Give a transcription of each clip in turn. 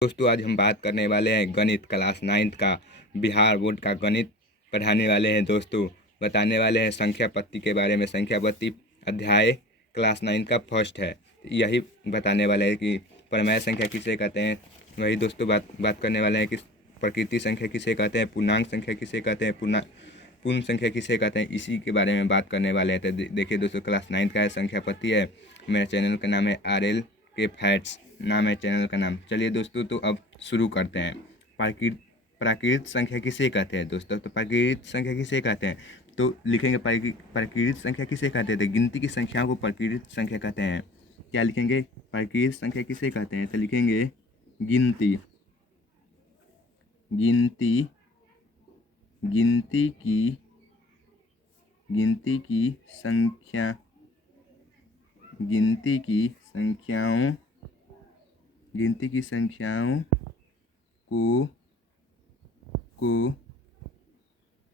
दोस्तों आज हम बात करने वाले हैं गणित क्लास 9th का। बिहार बोर्ड का गणित पढ़ाने वाले हैं दोस्तों। बताने वाले हैं संख्या पत्ती के बारे में। संख्या पत्ती अध्याय क्लास 9 का फर्स्ट है। यही बताने वाले हैं कि परमेय संख्या किसे कहते हैं। वही दोस्तों बात करने वाले हैं कि प्रकृति संख्या किसे कहते हैं, पूर्णांक संख्या किसे कहते हैं, पूर्ण संख्या किसे कहते हैं। इसी के बारे में बात करने वाले हैं। तो देखिए दोस्तों, क्लास 9 का है, संख्या पत्ती है। मेरे चैनल का नाम है RL के फैक्ट्स, नाम है चैनल का नाम। चलिए दोस्तों, तो अब शुरू करते हैं। प्राकृत संख्या किसे कहते हैं दोस्तों। तो प्राकृत संख्या किसे कहते हैं, तो लिखेंगे प्राकृत संख्या किसे कहते हैं। तो गिनती की संख्याओं को प्राकृत संख्या कहते हैं। क्या लिखेंगे, प्राकृत संख्या किसे कहते हैं। तो लिखेंगे गिनती गिनती गिनती की गिनती की संख्या गिनती की संख्याओं गिनती की संख्याओं को को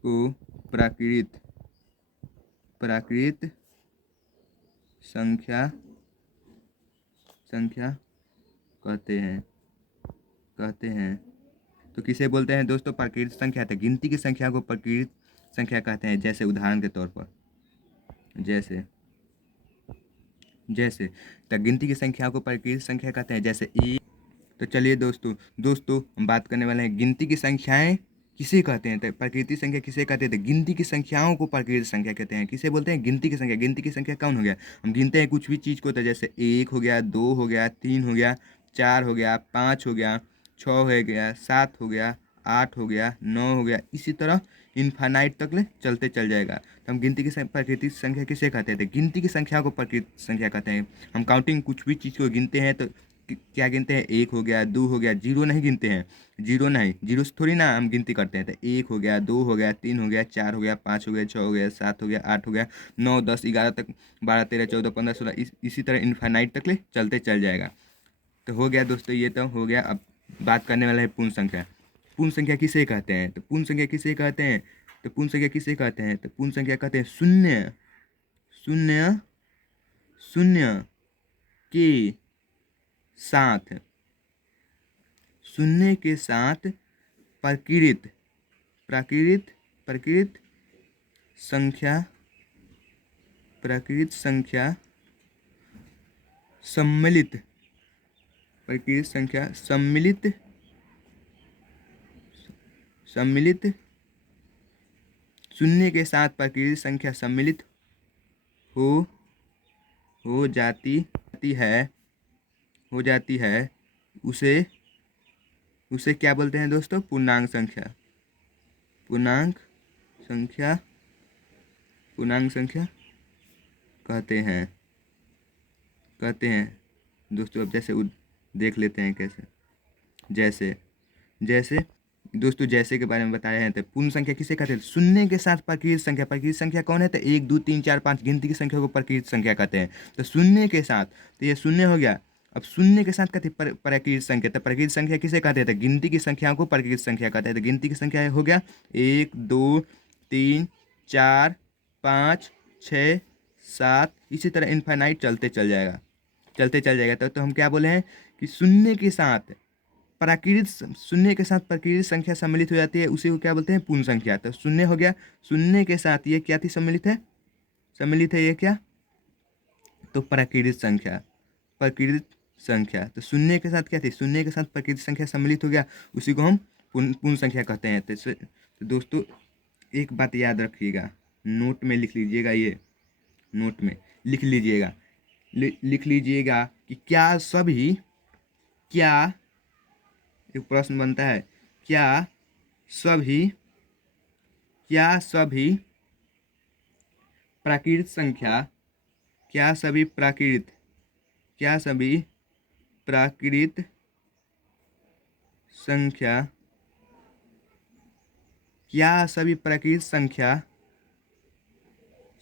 को प्राकृत संख्या कहते हैं। तो किसे बोलते हैं दोस्तों, प्राकृत संख्या। तो गिनती की संख्या को प्राकृत संख्या कहते हैं। जैसे उदाहरण के तौर पर, जैसे तो गिनती की संख्या को प्राकृत संख्या कहते हैं, जैसे एक। तो चलिए दोस्तों हम बात करने वाले हैं गिनती की संख्याएं किसे कहते हैं। तो प्राकृतिक संख्या किसे कहते हैं। तो गिनती की संख्याओं को प्राकृतिक संख्या कहते हैं। किसे बोलते हैं, गिनती की संख्या। गिनती की संख्या कौन हो गया, हम गिनते हैं कुछ भी चीज़ को। तो जैसे 1 हो गया, 2 हो गया, 3 हो गया, 4 हो गया, 5 हो गया, 6 हो गया, 7 हो गया, 8 हो गया, 9 हो गया। इसी तरह इन्फानाइट तक ले चलते चल जाएगा। तो हम गिनती की प्राकृतिक संख्या किसे कहते हैं। तो गिनती की संख्या को प्राकृतिक संख्या कहते हैं। हम काउंटिंग कुछ भी चीज़ को गिनते हैं तो क्या गिनते हैं, 1 हो गया, 2 हो गया, जीरो नहीं गिनते हैं। जीरो से थोड़ी ना हम गिनती करते हैं। तो 1 हो गया, 2 हो गया, 3 हो गया, 4 हो गया, 5 हो गया, 6 हो गया, 7 हो गया, 8 हो गया, 9, 10, 11 तक, 12, 13, 14, 15, 16 इसी तरह इन्फानाइट तक ले चलते चल जाएगा। तो हो गया दोस्तों, ये तो हो गया। अब बात करने वाला है पूर्ण संख्या। पूर्ण संख्या किसे कहते हैं। तो पूर्ण संख्या किसे कहते हैं। तो पूर्ण संख्या किसे कहते हैं। तो पूर्ण संख्या कहते हैं शून्य शून्य शून्य के साथ शून्य के साथ प्राकृत प्राकृत प्राकृत संख्या प्राकृत संख्या सम्मिलित प्राकृत संख्या सम्मिलित शून्य के साथ प्राकृतिक संख्या सम्मिलित हो हो जाती है उसे क्या बोलते हैं दोस्तों, पूर्णांक संख्या। पूर्णांक संख्या कहते हैं दोस्तों। अब जैसे देख लेते हैं कैसे। जैसे दोस्तों, जैसे के बारे में बताया है। तो पूर्ण संख्या किसे कहते हैं, शून्य के साथ प्राकृतिक संख्या। प्राकृतिक संख्या कौन है, तो 1, 2, 3, 4, 5 गिनती की संख्या को प्राकृतिक संख्या कहते हैं। तो शून्य के साथ, तो ये शून्य हो गया। अब शून्य के साथ कहते हैं प्राकृतिक संख्या। तो प्राकृतिक संख्या किसे कहते हैं, तो गिनती की संख्या को प्राकृतिक संख्या कहते हैं। तो गिनती की संख्या हो गया 1, 2, 3, 4, 5, 6, 7, इसी तरह इनफाइनाइट चलते चल जाएगा। तो हम क्या बोले हैं कि शून्य के साथ प्राकृतिक संख्या सम्मिलित हो जाती है, उसी को क्या बोलते हैं, पूर्ण संख्या। तो शून्य हो गया, शून्य के साथ ये क्या थी, सम्मिलित है ये क्या, तो प्राकृतिक संख्या। तो शून्य के साथ क्या थी, शून्य के साथ प्राकृतिक संख्या सम्मिलित हो गया, उसी को हम पूर्ण संख्या कहते हैं। तो दोस्तों एक बात याद रखिएगा, नोट में लिख लीजिएगा, ये नोट में लिख लीजिएगा कि एक प्रश्न बनता है, क्या सभी प्राकृत संख्या क्या सभी प्राकृत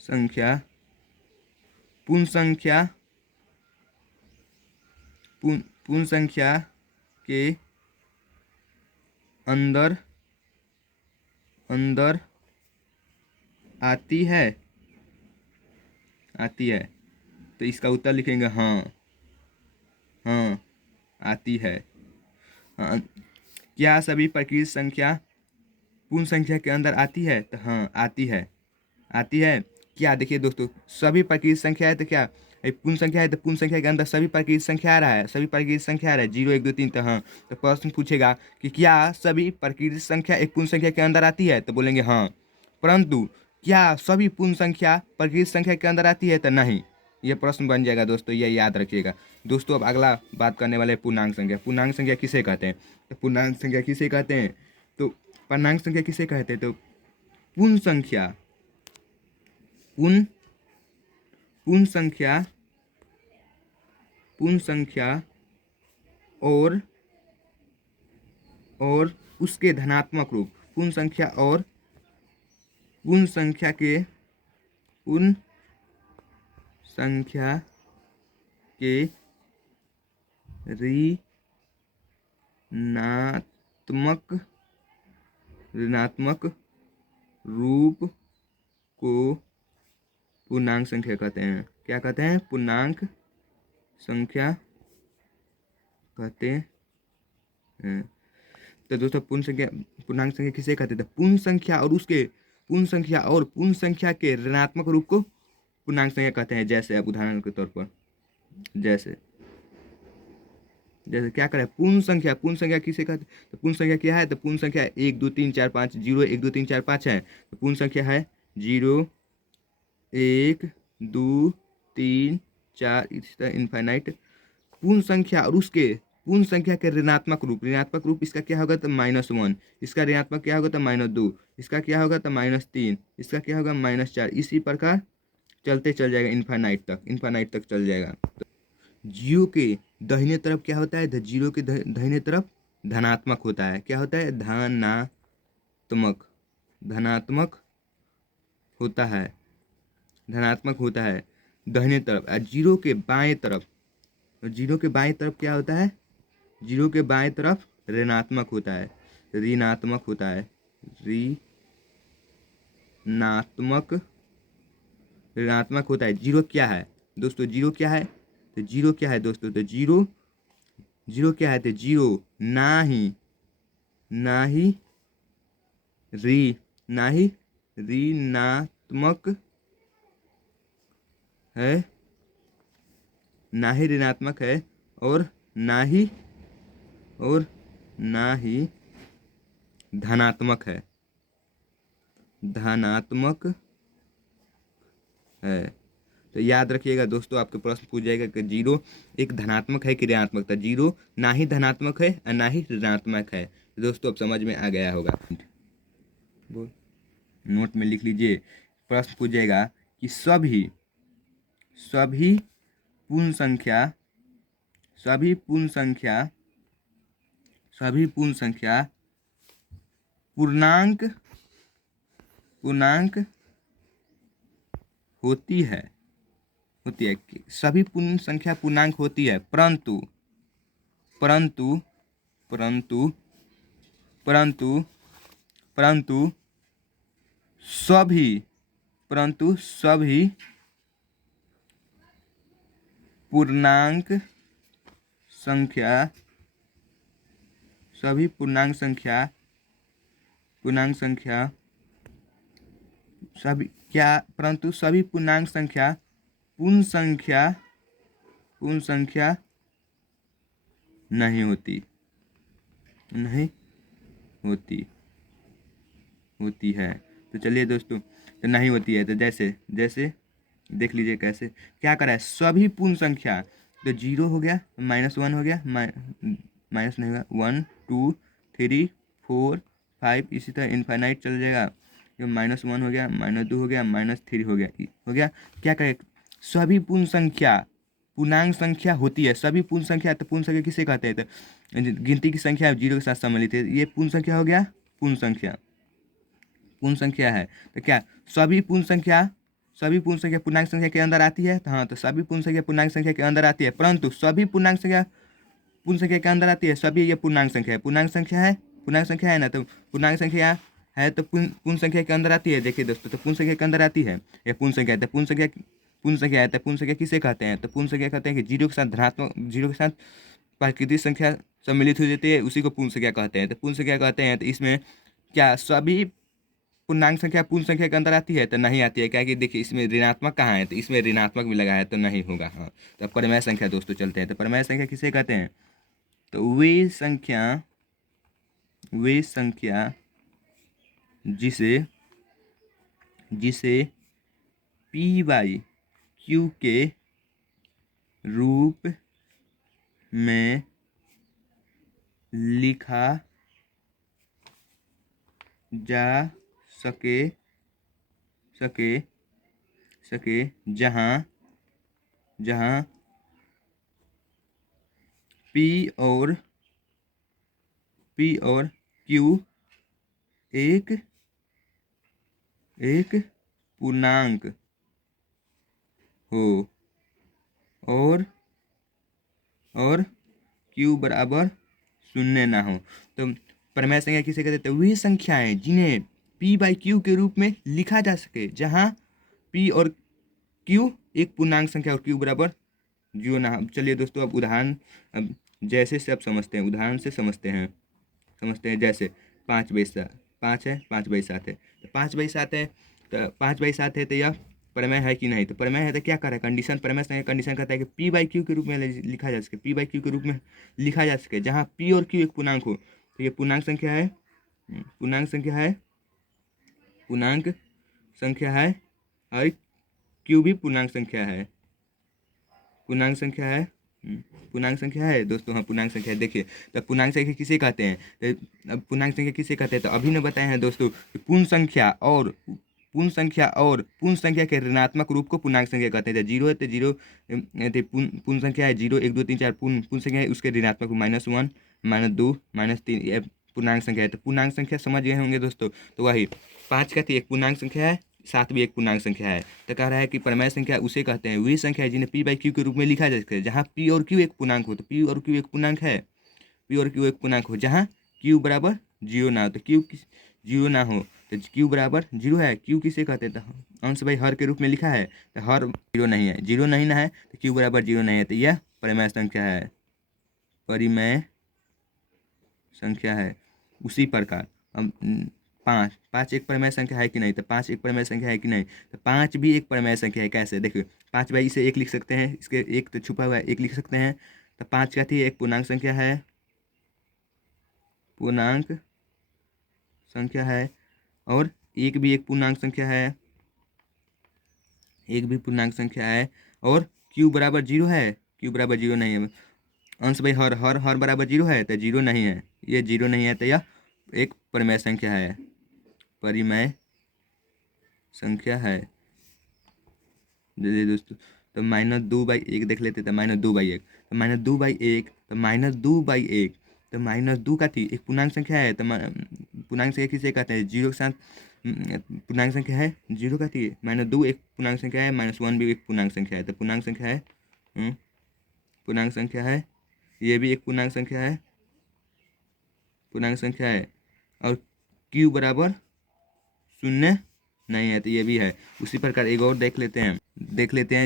संख्या पूर्ण संख्या के अंदर आती है। तो इसका उत्तर लिखेंगे हाँ, आती है। हाँ, क्या सभी प्राकृतिक संख्या पूर्ण संख्या के अंदर आती है? तो हाँ आती है, आती है। क्या देखिए दोस्तों, सभी प्राकृतिक संख्या है तो क्या पूर्ण संख्या है, तो पूर्ण संख्या के अंदर सभी प्राकृतिक संख्या आ रहा है, सभी प्राकृतिक संख्या आ रहा है 0 1 2 3। तो हाँ, तो प्रश्न पूछेगा कि क्या सभी प्राकृतिक संख्या एक पूर्ण संख्या के अंदर आती है? तो बोलेंगे हाँ। परंतु क्या सभी पूर्ण संख्या प्राकृतिक संख्या के अंदर आती है? तो नहीं। ये प्रश्न बन जाएगा दोस्तों, ये याद रखिएगा दोस्तों। अब अगला बात करने वाले पूर्णांक संख्या। पूर्णांक संख्या किसे कहते हैं? तो पूर्णांक संख्या किसे कहते हैं? तो पूर्णांक संख्या किसे कहते हैं? तो पूर्ण संख्या, पूर्ण पूर्ण संख्या, पूर्ण संख्या और उसके धनात्मक रूप। पूर्ण संख्या और पूर्ण संख्या के पूर्ण संख्या के ऋणात्मक रूप को पूर्णांक संख्या कहते हैं। क्या कहते हैं? पूर्णांक संख्या कहते हैं। तो दोस्तों पूर्णांक संख्या किसे कहते थे? पूर्ण संख्या और उसके पूर्ण संख्या के ऋणात्मक रूप को पूर्णांक संख्या कहते हैं। जैसे अब उदाहरण के तौर पर जैसे क्या करें, पूर्ण संख्या किसे कहते हैं? तो पूर्ण संख्या क्या है? तो पूर्ण संख्या 1 2 3 4 5 0 1 2 3 4 5 है। तो पूर्ण संख्या है 0 1 2 3 4 इसी तरह इनफाइनाइट। पूर्ण संख्या और उसके पूर्ण संख्या के ऋणात्मक रूप इसका क्या होगा? तो -1। इसका ऋणात्मक क्या होगा? तो -2। इसका क्या होगा? तो -3। इसका क्या होगा? -4। इसी प्रकार चलते चल जाएगा इनफाइनाइट तक चल जाएगा। तो जीरो के दाहिने तरफ क्या होता है? तो जीरो के दाहिने तरफ धनात्मक होता है। क्या होता है? धनात्मक होता है, धनात्मक होता है दाहिने तरफ। और जीरो के बाएं तरफ, तो जीरो के बाएं तरफ क्या होता है? जीरो के बाएं तरफ ऋणात्मक होता है, ऋणात्मक होता है, ऋणात्मक ऋणात्मक होता है। जीरो क्या है दोस्तों? जीरो क्या है? तो जीरो क्या है दोस्तों? तो जीरो क्या है? तो जीरो ना ही ऋणात्मक है, ना ही ऋणात्मक है और ना ही धनात्मक है, है। तो याद रखिएगा दोस्तों, आपके प्रश्न पूछ जाएगा कि जीरो एक धनात्मक है कि ऋणात्मक? था जीरो ना ही धनात्मक है और ना ही ऋणात्मक है। दोस्तों अब समझ में आ गया होगा। नोट में लिख लीजिए, प्रश्न पूछ जाएगा कि सभी पूर्ण संख्या पूर्णांक होती है। सभी पूर्ण संख्या पूर्णांक होती है, परंतु सभी पूर्णांक संख्या पूर्ण संख्या नहीं होती है। तो चलिए दोस्तों, तो नहीं होती है। तो जैसे देख लीजिए कैसे क्या करा है। सभी पूर्ण संख्या, तो 0 हो गया, -1 हो गया, माइनस नहीं होगा, 1 2 3 4 5 इसी तरह इनफाइनाइट चल जाएगा। ये -1 हो गया, -2 हो गया, -3 हो गया। क्या करें? सभी पूर्ण संख्या पूर्णांक संख्या होती है। सभी पूर्ण संख्या, तो पूर्ण संख्या किसे कहते हैं? तो गिनती की संख्या 0 के साथ सम्मिलित है। ये पूर्ण संख्या हो गया, पूर्ण संख्या है। तो क्या सभी पूर्ण संख्या पूर्णांक संख्या के अंदर आती है? तो हाँ, तो सभी पूर्ण संख्या पूर्णांक संख्या के अंदर आती है, परंतु सभी पूर्ण संख्या के अंदर आती है। सभी ये पूर्णांक संख्या है ना, तो पूर्णांक संख्या है तो पूर्ण संख्या के अंदर आती है। देखिए दोस्तों, तो पूर्ण संख्या के अंदर आती है, ये पूर्ण संख्या है। तो पूर्ण संख्या है, तो पूर्ण संख्या किसे कहते हैं? तो पूर्ण संख्या कहते हैं कि जीरो के साथ प्राकृतिक संख्या सम्मिलित हो जाती है, उसी को पूर्ण संख्या कहते हैं। तो पूर्ण संख्या कहते हैं तो इसमें क्या सभी पूर्णांक संख्या पूर्ण संख्या के अंदर आती है? तो नहीं आती है, क्या कि देखिए इसमें ऋणात्मक कहाँ है, तो इसमें ऋणात्मक भी लगा है तो नहीं होगा। हाँ, तो अब परिमेय संख्या दोस्तों चलते हैं। तो परिमेय संख्या किसे कहते हैं? तो वे संख्या जिसे जिसे पी बाई क्यू के रूप में लिखा जा सके सके सके जहाँ पी और क्यू एक पूर्णांक हो और क्यू बराबर शून्य ना हो। तो परिमेय संख्या किसे कहते हैं? वे संख्याएं जिन्हें पी बाई क्यू के रूप में लिखा जा सके जहाँ पी और क्यू एक पूर्णांक संख्या और क्यू बराबर जीरो ना हो। चलिए दोस्तों, अब उदाहरण अब जैसे से अब समझते हैं, उदाहरण से समझते हैं। जैसे 5/7 है, 5/7 है, तो 5/7 है, तो 5/7 है, तो यह परिमेय है कि नहीं? तो परिमेय है तो क्या कर रहा है? कंडीशन, परिमेय संख्या कंडीशन कहता है कि पी बाई क्यू के रूप में लिखा जा सके, पी बाई क्यू के रूप में लिखा जा सके जहाँ पी और क्यू एक पूर्णांक हो। तो ये पूर्णांक संख्या है, पूर्णांक संख्या है, पूर्णांक संख्या है, और क्यू भी पूर्णांक संख्या है, पूर्णांक संख्या है, पूर्णांक संख्या है दोस्तों। हाँ, पूर्णांक संख्या है। देखिए, तो पूर्णांक संख्या किसे कहते हैं? तो अब पूर्णांक संख्या किसे कहते हैं? तो अभी ने बताए हैं दोस्तों कि पूर्ण संख्या के ऋणात्मक रूप को पूर्णांक संख्या कहते हैं। तो जीरो है तो जीरो, पूर्ण संख्या है, 0 1 2 3 4 पूर्ण संख्या है, उसके ऋणात्मक -1 -2 -3 ये पूर्णांक संख्या है। तो पूर्णांक संख्या समझ गए होंगे दोस्तों। तो वही 5 का 1 पूर्णांक संख्या है, 7 भी एक पूर्णांक संख्या है। तो कह रहा है कि परिमेय संख्या उसे कहते हैं वे संख्या है जिन्हें पी बाई क्यू के रूप में लिखा जा सकता है जहाँ पी और क्यू एक पूर्णांक हो। तो पी और क्यू एक पूर्णांक है, पी और क्यू एक पूर्णांक हो जहाँ क्यू बराबर जीरो ना हो। तो क्यू जीरो ना हो तो क्यू बराबर जीरो है। क्यू किसे कहते हैं? तो अंश भाई हर के रूप में लिखा है, तो हर जीरो नहीं है, जीरो नहीं ना है तो क्यू बराबर जीरो नहीं है। तो यह परिमेय संख्या है, परिमेय संख्या है। उसी प्रकार अब 5 एक परिमेय संख्या है कि नहीं? तो 5 एक परिमेय संख्या है कि नहीं? तो 5 भी एक परिमेय संख्या है। कैसे? देखिए, 5 बाई इसे 1 लिख सकते हैं, इसके एक तो छुपा हुआ है, 1 लिख सकते हैं। तो 5 क्या थी? एक पूर्णांक संख्या है, पूर्णांक संख्या है, और एक भी एक पूर्णांक संख्या है, एक भी पूर्णांक संख्या है, और क्यू बराबर जीरो है, क्यू बराबर जीरो नहीं है। अंश भाई हर बराबर जीरो है तो जीरो नहीं है, ये जीरो नहीं है, तो यह एक परिमेय संख्या है, परिमेय संख्या है। दे दोस्तों, तो -2/1 देख लेते। तो -2/1, तो -2/1, तो -2/1, तो -2 का थी एक पूर्णांक संख्या है। तो पूर्णांक संख्या किसे कहते हैं? जीरो के साथ पूर्णांक संख्या है, जीरो का थी -2 एक पूर्णांक संख्या है, -1 भी एक पूर्णांक संख्या है। तो पूर्णांक संख्या है, पूर्णांक संख्या है, ये भी एक पूर्णांक संख्या है, पूर्णांक संख्या है, और क्यू बराबर शून्य नहीं है, तो ये भी है। उसी प्रकार एक और देख लेते हैं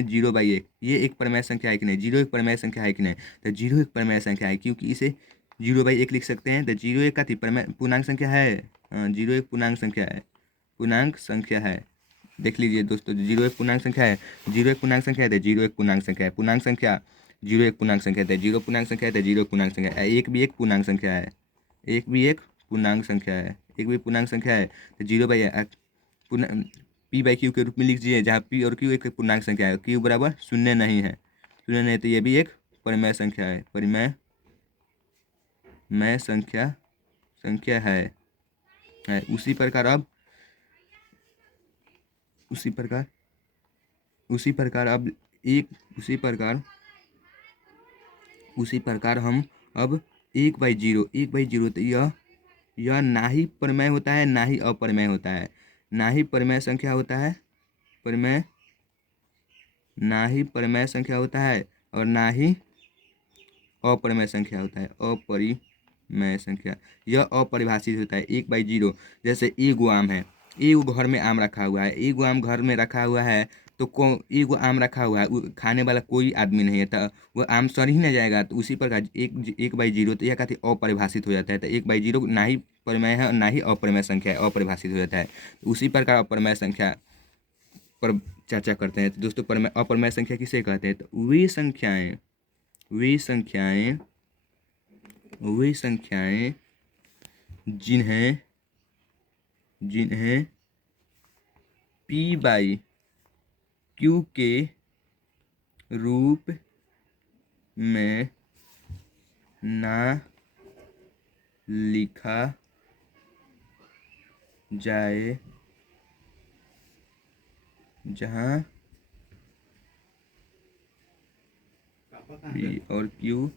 0/1, ये एक परिमेय संख्या है कि नहीं? जीरो एक परिमेय संख्या है कि नहीं? तो जीरो एक परिमेय संख्या है, क्योंकि इसे 0/1 लिख सकते हैं। तो 0 एक का थी पूर्णांक संख्या है, हाँ, 0 एक पूर्णांक संख्या है, पूर्णांक संख्या है। देख लीजिए दोस्तों, 0 एक पूर्णांक संख्या है, 0 एक पूर्णांक संख्या है, तो 0 एक पूर्णांक संख्या है, पूर्णांक संख्या 0 एक पूर्णांक संख्या है, 0 पूर्णांक संख्या है, तो 0 पूर्णांक संख्या है, एक भी एक पूर्णांक संख्या है, एक भी एक पूर्णांक संख्या है, एक भी पूर्णांक संख्या है। तो 0/, पी बाई क्यू के रूप में लिख दीजिए जहाँ पी और क्यू एक पूर्णांक संख्या है, क्यू बराबर शून्य नहीं है, शून्य नहीं, तो ये भी एक परिमेय संख्या है, परिमेय संख्या है। उसी प्रकार अब उसी प्रकार अब एक उसी प्रकार हम अब 1/0, तो यह ना ही परिमेय होता है ना ही अपरिमेय होता है, ना ही परिमेय संख्या होता है, परिमेय ना ही परिमेय संख्या होता है, और ना ही अपरिमेय संख्या होता है, अपरिमेय संख्या। यह अपरिभाषित होता है। 1/0 जैसे एगो आम है, एगो घर में आम रखा हुआ है, एगो आम घर में रखा हुआ है, तो एगो आम रखा हुआ है, खाने वाला कोई आदमी नहीं है, तो वो आम सड़ ही ना जाएगा। तो उसी प्रकार 1/0 तो यह कहते अपरिभाषित हो जाता है। तो 1/0 ना ही परिमेय है और ना ही अपरिमेय संख्या है, अपरिभाषित हो जाता है। तो उसी प्रकार अपरिमेय संख्या पर चर्चा करते हैं। तो दोस्तों अपरिमेय संख्या किसे कहते हैं? तो वे संख्याएं जिन्हें जिन्हें p/q के रूप में ना लिखा जाए, जहाँ p और q